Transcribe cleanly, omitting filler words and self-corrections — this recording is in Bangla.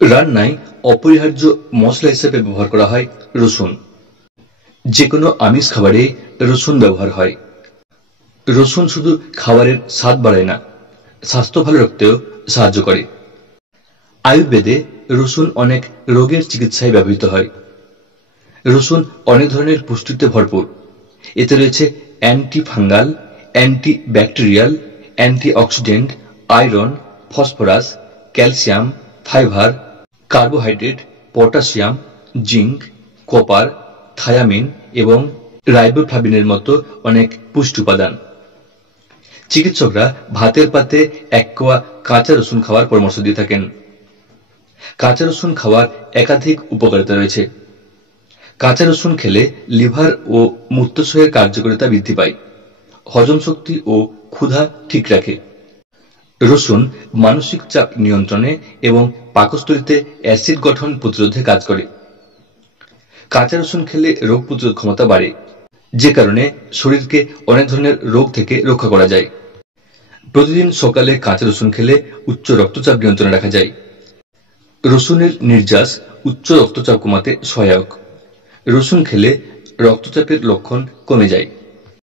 রান্নায় অপরিহার্য মশলা হিসেবে ব্যবহার করা হয় রসুন। যে কোনো আমিষ খাবারে রসুন ব্যবহার হয়। রসুন শুধু খাবারের স্বাদ বাড়ায় না, স্বাস্থ্য ভালো রাখতেও সাহায্য করে। আয়ুর্বেদে রসুন অনেক রোগের চিকিৎসায় ব্যবহৃত হয়। রসুন অনেক ধরনের পুষ্টিতে ভরপুর। এতে রয়েছে anti fungal, anti bacterial, antioxidant, iron, phosphorus, calcium, fibre, carbohydrate, potassium, zinc, copper, thymine এবং রাইবোফ্লাভিনের মতো অনেক পুষ্টি উপাদান। চিকিৎসকরা ভাতের পাতে 1 কোয়া কাঁচা রসুন খাওয়ার পরামর্শ দিয়ে থাকেন। কাঁচা রসুন খাওয়ার একাধিক উপকারিতা রয়েছে। কাঁচা রসুন খেলে লিভার ও মূত্রাশয়ের কার্যকারিতা বৃদ্ধি পায়, হজম শক্তি ও ক্ষুধা ঠিক রাখে। রসুন মানসিক চাপ নিয়ন্ত্রণে এবং পাকস্থলীতে অ্যাসিড গঠন প্রতিরোধে কাজ করে। কাঁচা রসুন খেলে রোগ প্রতিরোধ ক্ষমতা বাড়ে, যে কারণে শরীরকে অনেক ধরনের রোগ থেকে রক্ষা করা যায়। প্রতিদিন সকালে কাঁচা রসুন খেলে উচ্চ রক্তচাপ নিয়ন্ত্রণে রাখা যায়। রসুনের নির্যাস উচ্চ রক্তচাপ কমাতে সহায়ক। রসুন খেলে রক্তচাপের লক্ষণ কমে যায়।